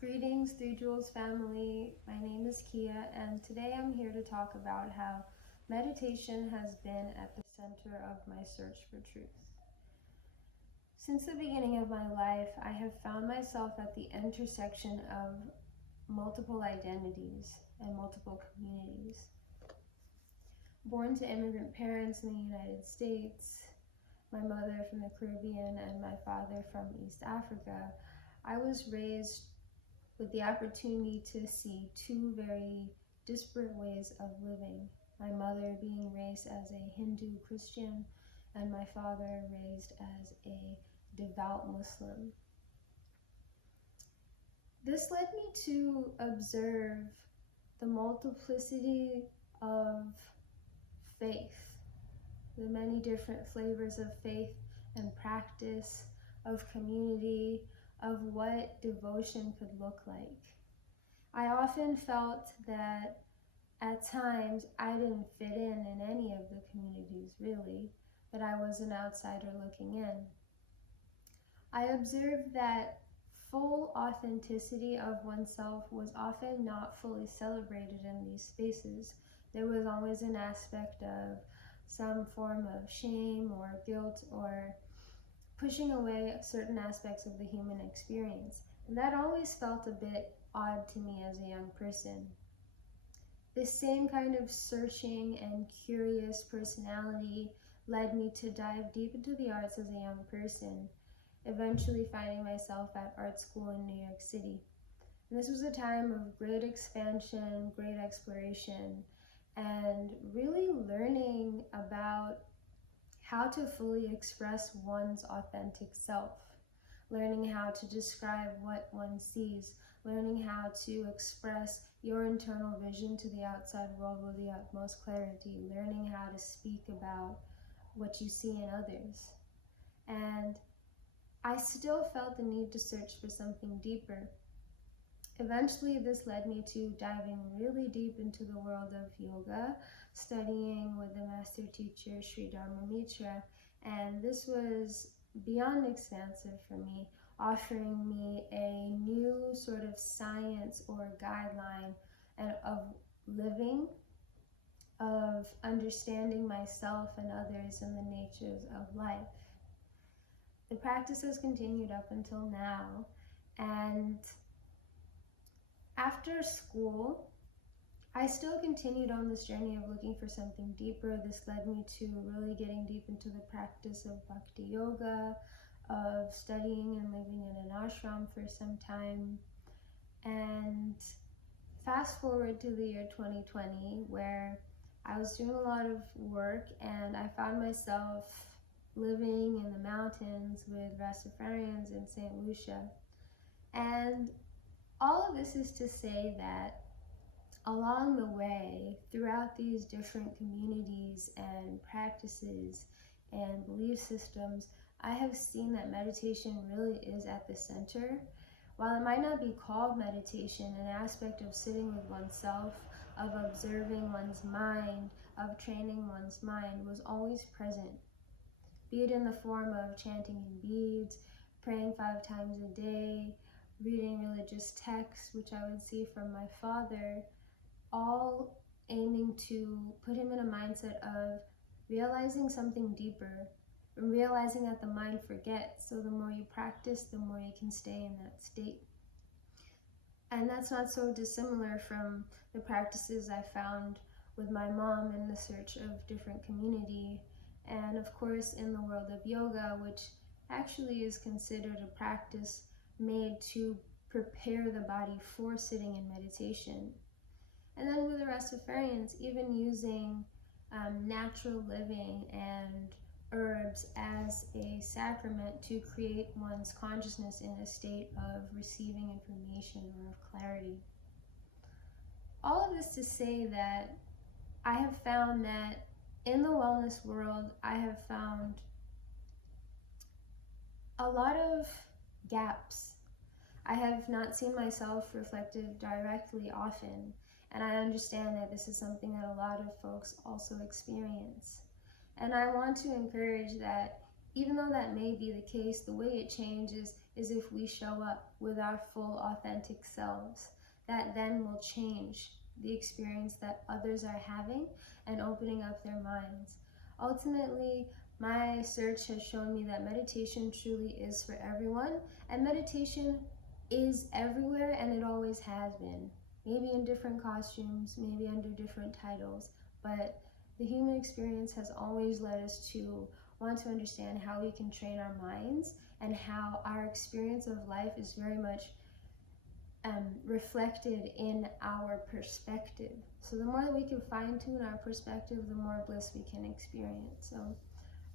Greetings, Three Jewels family. My name is Kia, and today I'm here to talk about how meditation has been at the center of my search for truth. Since the beginning of my life, I have found myself at the intersection of multiple identities and multiple communities. Born to immigrant parents in the United States, my mother from the Caribbean and my father from East Africa, I was raised with the opportunity to see two very disparate ways of living. My mother being raised as a Hindu Christian, and my father raised as a devout Muslim. This led me to observe the multiplicity of faith, the many different flavors of faith and practice, of community, of what devotion could look like. I often felt that at times I didn't fit in any of the communities really, that I was an outsider looking in. I observed that full authenticity of oneself was often not fully celebrated in these spaces. There was always an aspect of some form of shame or guilt or pushing away certain aspects of the human experience. And that always felt a bit odd to me as a young person. This same kind of searching and curious personality led me to dive deep into the arts as a young person, eventually finding myself at art school in New York City. And this was a time of great expansion, great exploration, and really learning about how to fully express one's authentic self, learning how to describe what one sees, learning how to express your internal vision to the outside world with the utmost clarity, learning how to speak about what you see in others. And I still felt the need to search for something deeper. Eventually, this led me to diving really deep into the world of yoga, studying with the master teacher, Sri Dharma, and this was beyond expansive for me, offering me a new sort of science or guideline of living, of understanding myself and others and the natures of life. The practice has continued up until now, and after school, I still continued on this journey of looking for something deeper. This led me to really getting deep into the practice of bhakti yoga, of studying and living in an ashram for some time. And fast forward to the year 2020, where I was doing a lot of work and I found myself living in the mountains with Rastafarians in St. Lucia. And all of this is to say that along the way, throughout these different communities and practices and belief systems, I have seen that meditation really is at the center. While it might not be called meditation, an aspect of sitting with oneself, of observing one's mind, of training one's mind was always present. Be it in the form of chanting in beads, praying 5 times a day, reading religious texts, which I would see from my father, all aiming to put him in a mindset of realizing something deeper, and realizing that the mind forgets, so the more you practice, the more you can stay in that state. And that's not so dissimilar from the practices I found with my mom in the search of different community, and of course in the world of yoga, which actually is considered a practice made to prepare the body for sitting in meditation. And then with the Rastafarians, even using natural living and herbs as a sacrament to create one's consciousness in a state of receiving information or of clarity. All of this to say that I have found that in the wellness world, I have found a lot of gaps. I have not seen myself reflected directly often, and I understand that this is something that a lot of folks also experience. And I want to encourage that even though that may be the case, the way it changes is if we show up with our full authentic selves. That then will change the experience that others are having and opening up their minds. Ultimately, my search has shown me that meditation truly is for everyone, and meditation is everywhere, and it always has been. Maybe in different costumes, maybe under different titles, but the human experience has always led us to want to understand how we can train our minds and how our experience of life is very much reflected in our perspective. So the more that we can fine-tune our perspective, the more bliss we can experience. So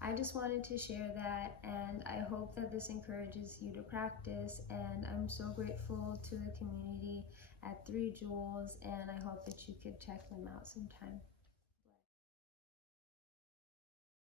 I just wanted to share that, and I hope that this encourages you to practice, and I'm so grateful to the community at 3 Jewels, and I hope that you could check them out sometime.